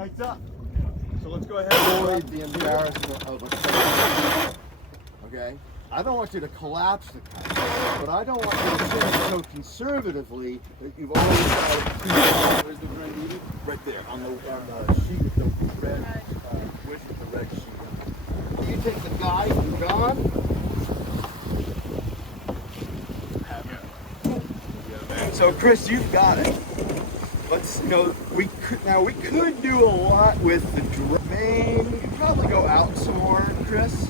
Heights up. So let's go ahead and avoid the embarrassment of a second. Okay? I don't want you to collapse the kite, but I don't want you to sit so conservatively that you've always got it. Where's the red needle? Right there, on the sheet with the red, with the red sheet. You take the guide and gone. So Chris, you've got it. Let's, we could do a lot with the main. You could probably go out some more, Chris.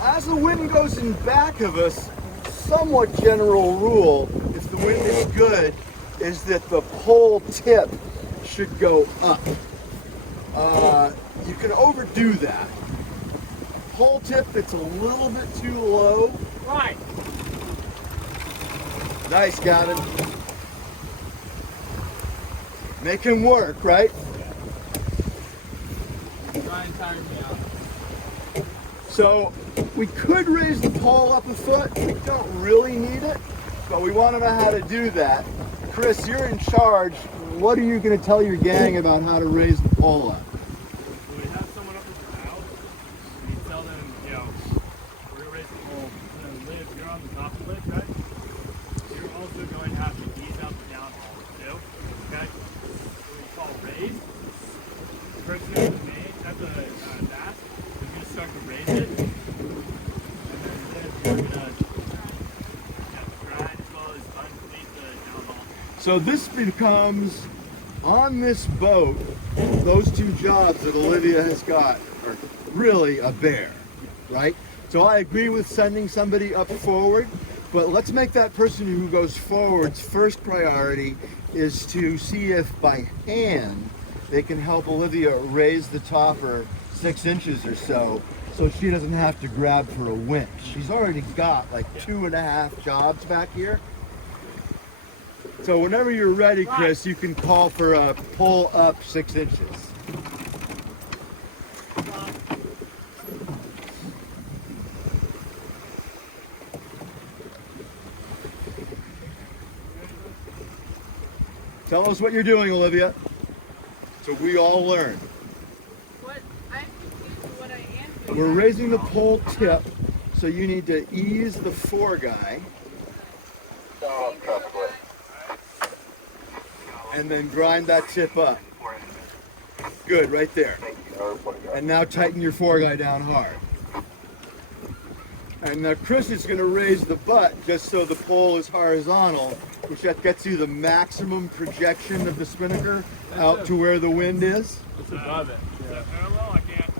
As the wind goes in back of us, somewhat general rule, if the wind is good, is that the pole tip should go up. You can overdo that. Pole tip that's a little bit too low. right. Nice, Gavin. Make him work, right? Ryan tires me out. So we could raise the pole up a foot. We don't really need it, but we want to know how to do that. Chris, you're in charge. What are you going to tell your gang about how to raise the pole up? We have someone up at the house. We tell them, we're going to raise the pole. Liv, you're on the top of the lid, right? You're also going to have to ease out the downhaul, too. Okay? What we call raise. The person at the main, at the back, is going to start to raise it. And then Liv, you're going to grind as well as unclean the downhaul. So this becomes, on this boat, those two jobs that Olivia has got are really a bear, right? So I agree with sending somebody up forward, but let's make that person who goes forward's first priority is to see if by hand they can help Olivia raise the topper 6 inches or so she doesn't have to grab for a winch. She's already got like 2.5 jobs back here. So whenever you're ready, Chris, you can call for a pull up 6 inches. Tell us what you're doing, Olivia, so we all learn. What I'm confused with what I am doing. We're raising the pole tip, so you need to ease the fore guy. And then grind that tip up. Good, right there. And now tighten your fore guy down hard. And now Chris is going to raise the butt just so the pole is horizontal, which that gets you the maximum projection of the spinnaker out to where the wind is. It's above it. Is that parallel? I can't.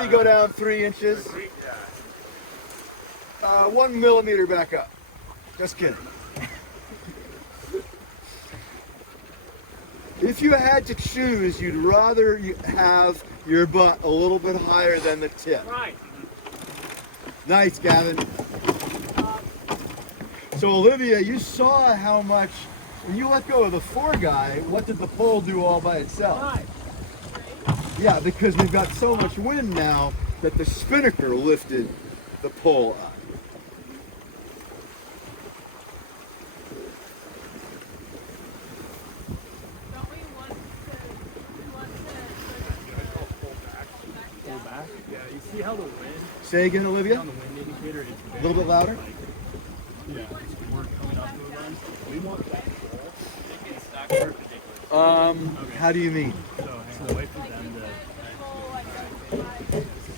Maybe go down 3 inches. 1 millimeter back up. Just kidding. If you had to choose, you'd rather have your butt a little bit higher than the tip. Right. Nice, Gavin. So Olivia, you saw how much, when you let go of the fore guy, what did the pole do all by itself? Right. Yeah, because we've got so much wind now that the spinnaker lifted the pole up. Don't we want Pull back. Yeah, you see how the wind Say again, Olivia? on the wind indicator is A little bit louder? yeah, we're coming up to the wind. We want that pole. They can stack perpendicular. How do you mean? So hang on, wait for them to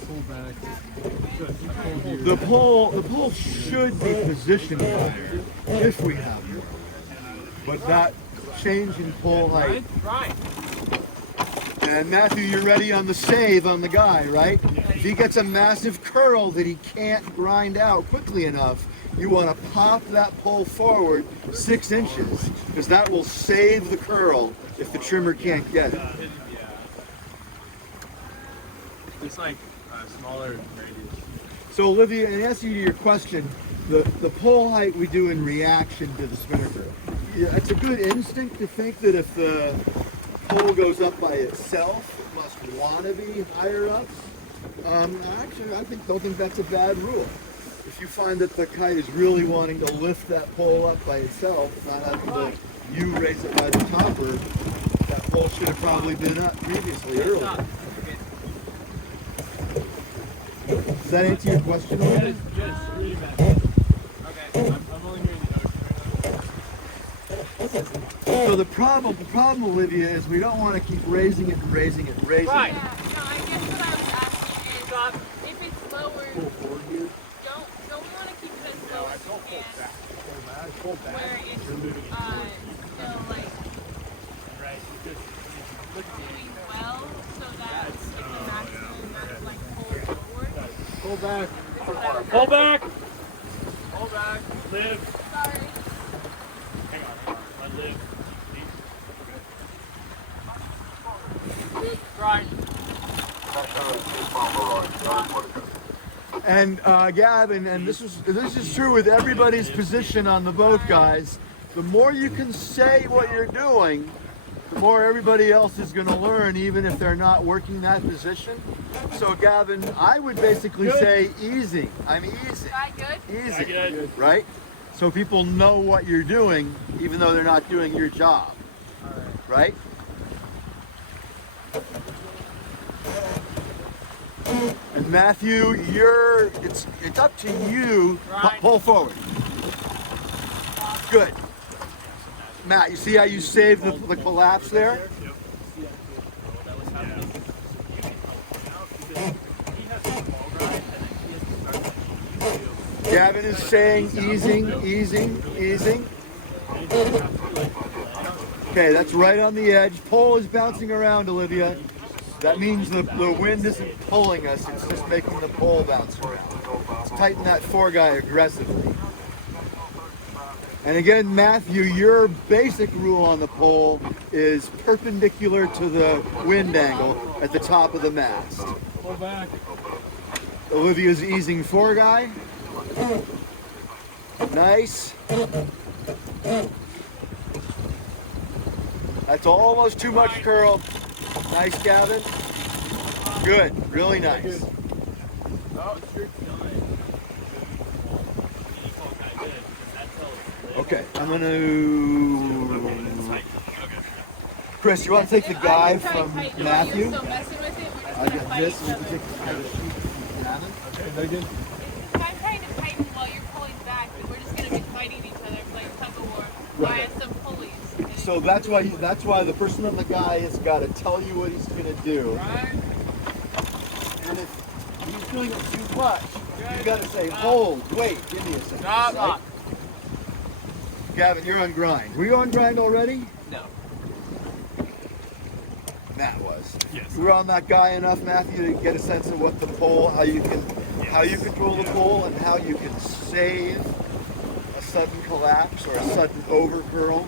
pull back. The pole should be positioned higher if we have more. But that change in pole height. Right. And Matthew, you're ready on the save on the guy, right? If he gets a massive curl that he can't grind out quickly enough, you want to pop that pole forward 6 inches, because that will save the curl if the trimmer can't get it. It's like a smaller radius. So Olivia, in answer to your question, the pole height we do in reaction to the spinnaker. Yeah, it's a good instinct to think that if the pole goes up by itself, it must want to be higher up. Actually, don't think that's a bad rule. if you find that the kite is really wanting to lift that pole up by itself, not having to you raise it by the topper, that pole should have probably been up previously earlier. Does that answer your question? Just really bad. Okay. I'm only hearing the ocean right now. So the problem, Olivia, is we don't want to keep raising it and raising it and raising Right. it. Yeah, no, I guess what I was asking is if it's lower, don't we want to keep it as low as we can where it's still like Right. Just look at doing well so that it's the maximum not like pull forward? Pull back. Is what I was Pull asking. back. Pull back. Live. Sorry. Hang on. Let live. Right. And Gavin, and this is true with everybody's position on the boat, guys. The more you can say what you're doing, the more everybody else is going to learn, even if they're not working that position. So Gavin, I would basically say easing. I'm easing. Try good? Easy, Good. right? So people know what you're doing, even though they're not doing your job, right? And Matthew, it's up to you. Right. Pull forward. Good. Matt, you see how you saved the collapse there? Gavin is saying easing, easing, easing. Okay, that's right on the edge. Pole is bouncing around, Olivia. That means the wind isn't pulling us, it's just making the pole bounce around. Let's tighten that fore guy aggressively. And again, Matthew, your basic rule on the pole is perpendicular to the wind angle at the top of the mast. Pull back. Olivia's easing fore guy. Nice. That's almost too much curl. Nice, Gavin. Good, really nice. Okay, I'm gonna. Chris, you want to take the guy from Matthew? Still messing with it? I got this. You can take the sheet from Gavin. Again. I'm trying to tighten while you're pulling back, but we're just going to be fighting each other like tug of war via some pulleys. So that's why the person on the guy has got to tell you what he's gonna do. And if he's doing it too much, you got to say, hold, wait, give me a second. Right? Gavin, you're on grind. Were you on grind already? No. Matt was. Yes. We were on that guy enough, Matthew, to get a sense of what the pole, how you control the pole, and how you can save a sudden collapse or a sudden overcurl.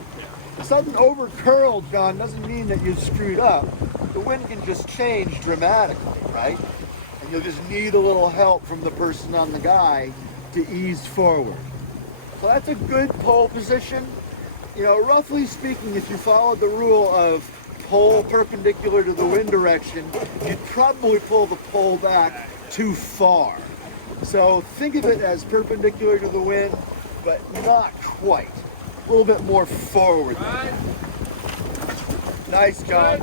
A sudden overcurl, John, doesn't mean that you've screwed up. The wind can just change dramatically, right? And you'll just need a little help from the person on the guy to ease forward. So that's a good pole position. You know, roughly speaking, if you followed the rule of pole perpendicular to the wind direction, you'd probably pull the pole back too far. So think of it as perpendicular to the wind, but not quite. A little bit more forward. Nice, John.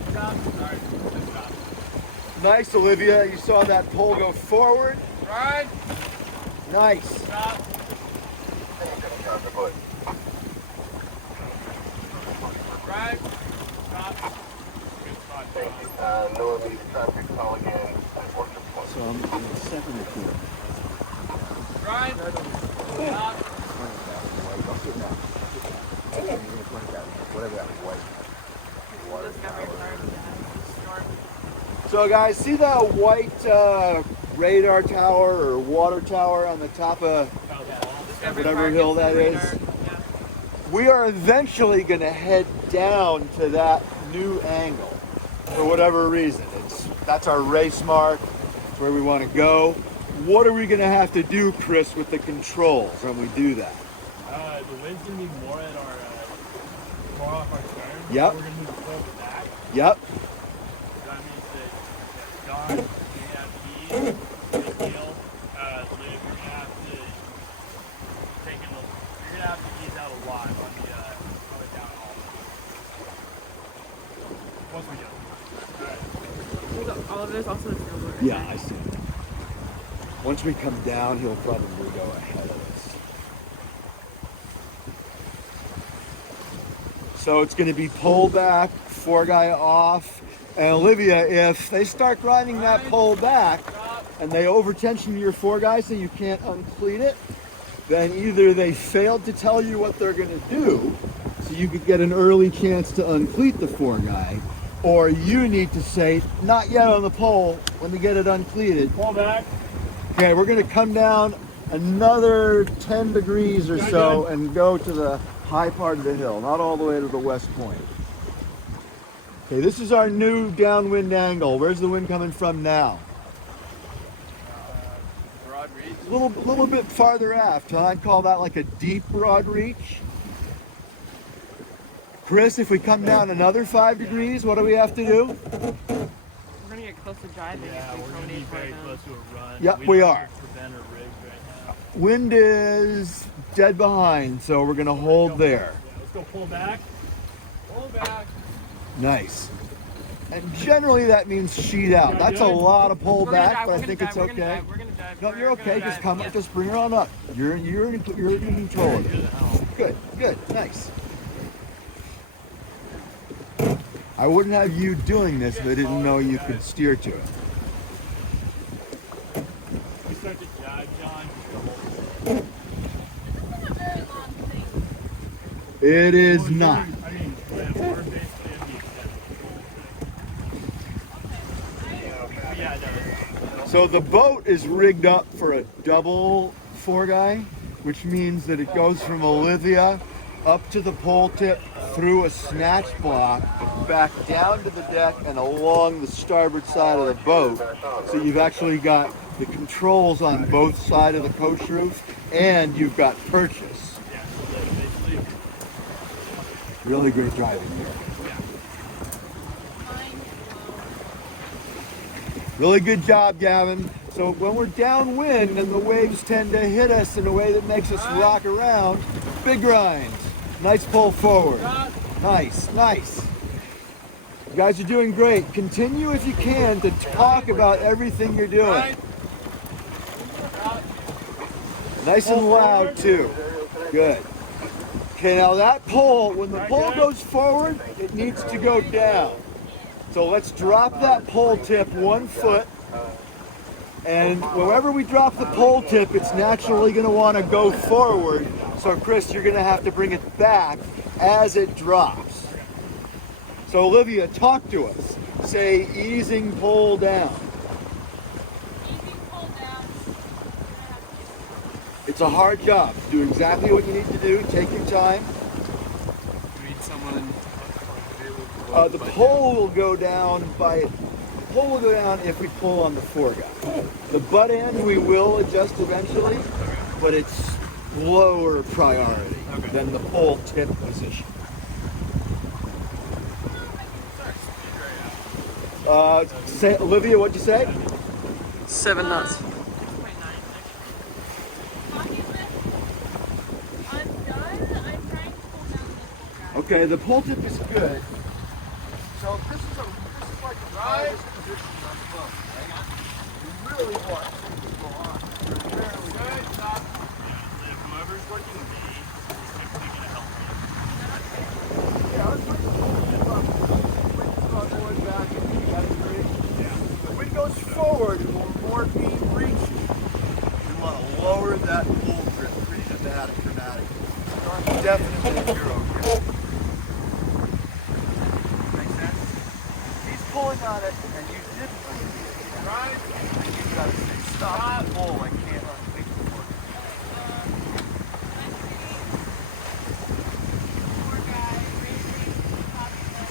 Nice, Olivia. You saw that pole go forward. Right. Nice. Right. So I'm second or two. Right. So guys, see the white radar tower or water tower on the top of whatever hill that is? We are eventually going to head down to that new angle for whatever reason. That's our race mark. It's where we want to go. What are we going to have to do, Chris, with the controls when we do that? The wind's gonna be more at our more off our turn. Yep. We're gonna move the pole back. Yep. That means that John, you're gonna have to be Liv, you're gonna have to also a snowboarder. Yeah, I see. Once we come down, he'll probably go ahead of us. So it's going to be pull back, 4-guy off. And Olivia, if they start grinding that pole back and they overtension your 4-guy so you can't uncleat it, then either they failed to tell you what they're going to do so you could get an early chance to uncleat the 4-guy, or you need to say, not yet on the pole, when we get it uncleated. Pull back. Okay, we're going to come down another 10 degrees or so and go to the high part of the hill, not all the way to the west point. Okay, this is our new downwind angle. Where's the wind coming from now? Broad reach. A little bit farther aft, huh? I'd call that like a deep broad reach. Chris, if we come down another 5 degrees, what do we have to do? We're gonna get close to driving Yeah, if we we're come gonna be in very for close to a run. Yep, don't we have are. to prevent or rig right now. Wind is dead behind, so we're gonna hold there. Yeah, let's go pull back. Pull back. Nice. And generally that means sheet out. That's a lot of pull back, but I think it's okay. We're gonna dive. No, you're okay. Just come, just bring her on up. You're in control of it. Good, nice. I wouldn't have you doing this if I didn't know you could steer to it. We start to jive, John. This isn't a very long thing. It is not. I mean, we're basically at the extent. Yeah, no. So the boat is rigged up for a double 4-guy, which means that it goes from Olivia up to the pole tip, through a snatch block, back down to the deck and along the starboard side of the boat. So you've actually got the controls on both sides of the coach roof, and you've got purchase. Yeah, basically. Really great driving there. Really good job, Gavin. So when we're downwind and the waves tend to hit us in a way that makes us rock around, big grind. Nice pull forward. Nice. You guys are doing great. Continue if you can to talk about everything you're doing. Nice and loud too. Good. Okay, now that pole, when the pole goes forward, it needs to go down. So let's drop that pole tip 1 foot. And wherever we drop the pole tip, it's naturally going to want to go forward. So Chris, you're going to have to bring it back as it drops. So Olivia, talk to us. Say easing pole down. Easy pull down. It's a hard job. Do exactly what you need to do. Take your time. We need someone. The pole will go down if we pull on the 4-guy. The butt end we will adjust eventually, but it's lower priority than the pole tip position. Say, Olivia, what'd you say? 7 knots. 6.9. Talking with undone, I'm trying to pull down the full guy. Okay, the pole tip is good. So this is like the highest position on the boat, right? You really want to go on. You're barely Good. Stop. If whoever's working with me is typically going to help me. Yeah, let's put the pole tip up. Wind going back at a degree. The wind goes forward and we're more beam reaching. We want to lower that pole grip pretty dramatically. Definitely 0 grip. Make sense? He's pulling on it and you didn't uncleat it. Right. And you've got to say, stop the pull, I can't uncleat the pole. Poor guy, racing, popular.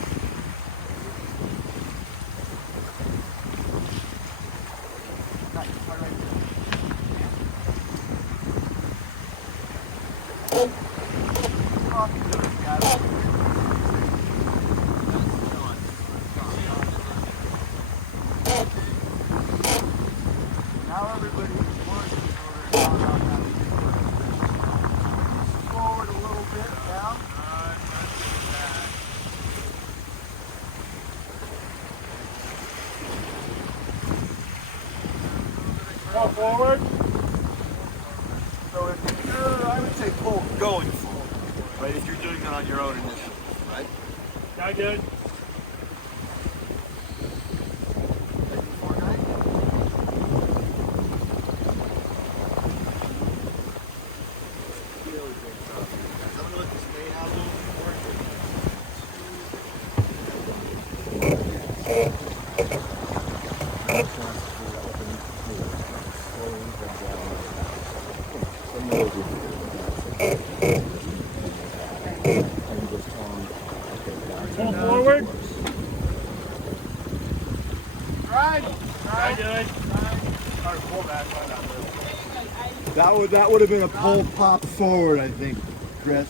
Nice, right there. Talking to us, guys. Now everybody's working forward a little bit, down. Pull forward. So if you're, I would say pull going forward, right? If you're doing it on your own initiative, right? Got good. Pull forward. Ride. Got good. Alright, pull back. That would have been a pull pop forward, I think, Chris.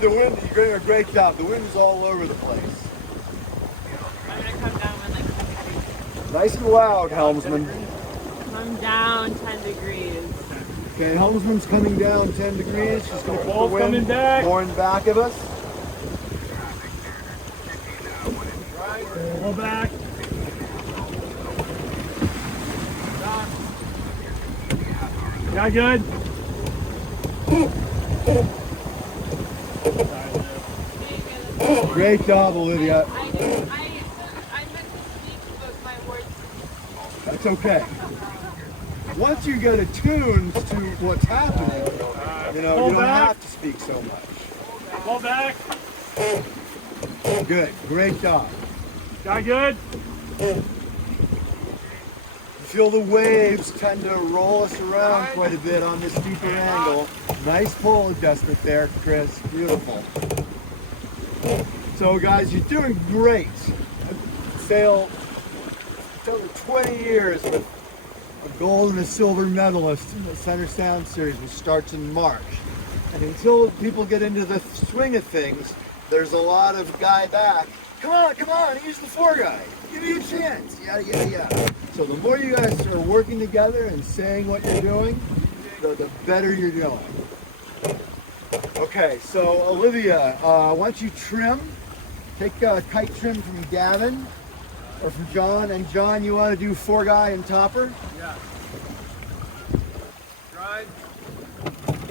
The wind, you're doing a great job. The wind is all over the place. I'm gonna come down with like 10 degrees. Nice and loud, helmsman. Come down 10 degrees. Okay, helmsman's coming down 10 degrees. She's going to put the Ball's coming wind back. more in back of us. Pull back. Got good. Great job, Olivia. I meant to speak, but my words. That's okay. Once you get attuned to what's happening, you know, you don't have to speak so much. Pull back. Good. Great job. Got good. You feel the waves tend to roll us around quite a bit on this steeper angle. Nice pull adjustment there, Chris. Beautiful. So guys, you're doing great. Sail over 20 years with a gold and a silver medalist in the Center Sound Series, which starts in March. And until people get into the swing of things, there's a lot of guy back. Come on, he's the four guy. Give me a chance. Yeah. So the more you guys are working together and saying what you're doing, the better you're doing. Okay, so Olivia, why don't you trim? Take a kite trim from Gavin or from John. And John, you want to do four guy and topper? Yeah. Ride.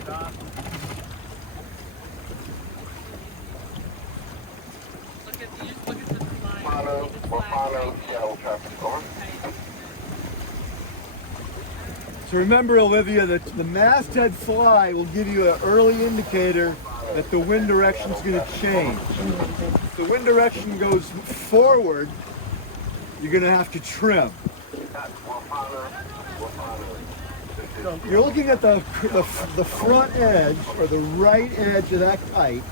Stop. Look at these. Look at the flying. So remember, Olivia, that the masthead fly will give you an early indicator that the wind direction is going to change. If the wind direction goes forward, you're going to have to trim. So you're looking at the front edge, or the right edge of that kite,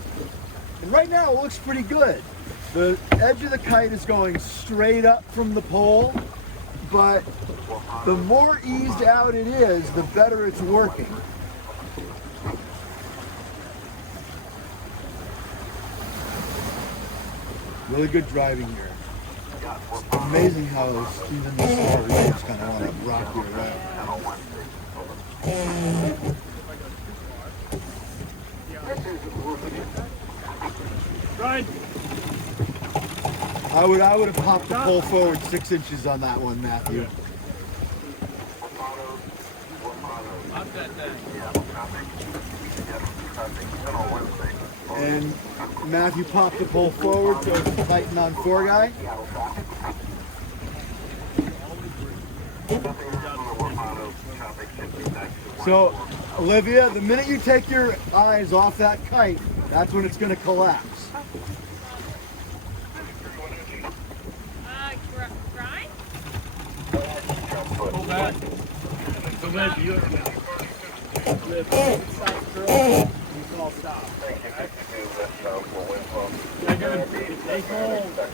and right now it looks pretty good. The edge of the kite is going straight up from the pole, but the more eased out it is, the better it's working. Really good driving here. It's amazing how even the small waves kind of want to rock you around. Ride. I would have popped the pole forward 6 inches on that one, Matthew. Up that thing. And Matthew popped the pole forward so it's tighten on four guy. So, Olivia, the minute you take your eyes off that kite, that's when it's going to collapse. Grind? Pull back. So Liv, you stop curling. You can all stop. Okay? If they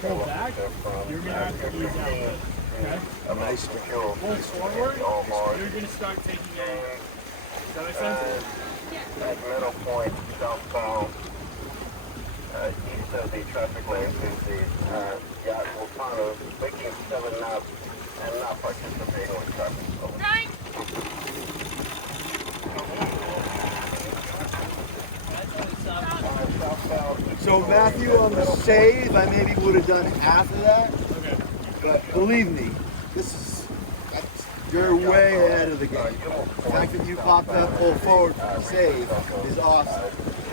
pull back, you're going to have to ease out. Okay? Nice. Pull forward, you're going to start taking a... Does that make sense? At middle point, southbound, east of the traffic lane, is the yacht Volcano, making 7 knots and not participating in traffic flow. Grind? So Matthew, on the save, I maybe would have done half of that. Okay. But believe me, this is You're way ahead of the game. The fact that you popped that pull forward for the save is awesome.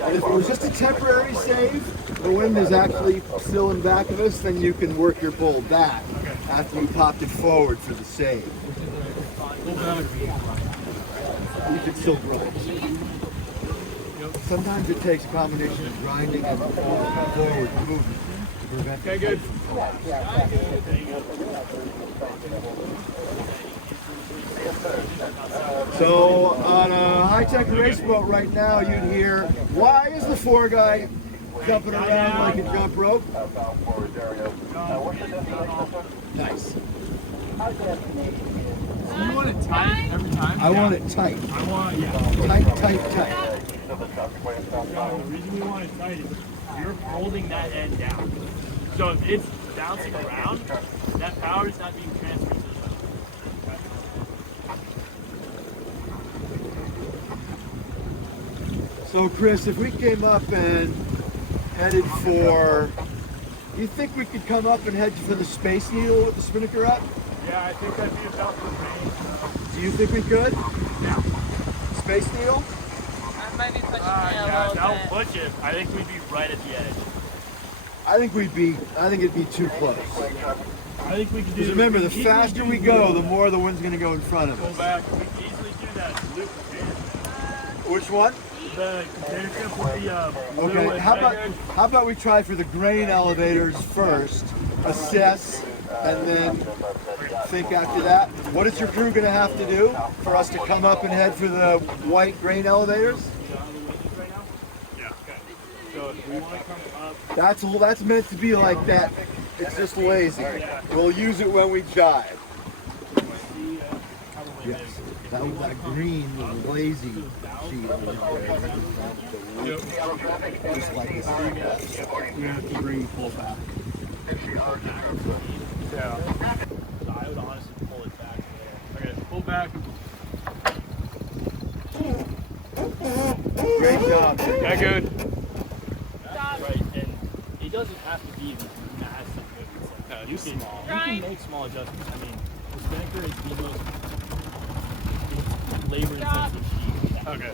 And if it was just a temporary save, the wind is actually still in back of us, then you can work your pull back after you popped it forward for the save. You can still grind. Sometimes it takes a combination of grinding and forward movement to prevent. Okay, good. So on a high-tech race boat right now, you'd hear, why is the fore guy jumping around like a jump rope? Nice. You want it tight every time? I want it tight. I want, yeah. Tight, tight, tight. No, the reason we want it tight is you're holding that end down. So if it's bouncing around, that power is not being transferred to the boat. So Chris, if we came up and headed for, you think we could come up and head for the Space Needle with the spinnaker up? Yeah, I think that'd be about the range. Do you think we could? Yeah. Space Needle? I might be pushing me a Yeah, little that'll bit. push it. I think we'd be right at the edge. I think it'd be too close. I think we could do. Because remember, the easily faster do we go, the more the wind's going to go in front of Pull us. back. We can easily do that loop container. Which one? The container ship with the Okay, blue and how red. about we try for the grain elevators first, assess, and then think after that? What is your crew going to have to do for us to come up and head for the white grain elevators? Yeah. Okay. So if we want to come up, That's meant to be like that. It's just lazy. We'll use it when we jive. Yes, that green was lazy sheet right there. Just like this. we have to bring pull back. Yeah. So I would honestly pull it back. Okay, pull back. Great job. Yeah, good. Stop. Right, and it doesn't have to be massive movements. No, you can make small adjustments. I mean, the spinnaker is the most labor-intensive sheet. Stop. Okay.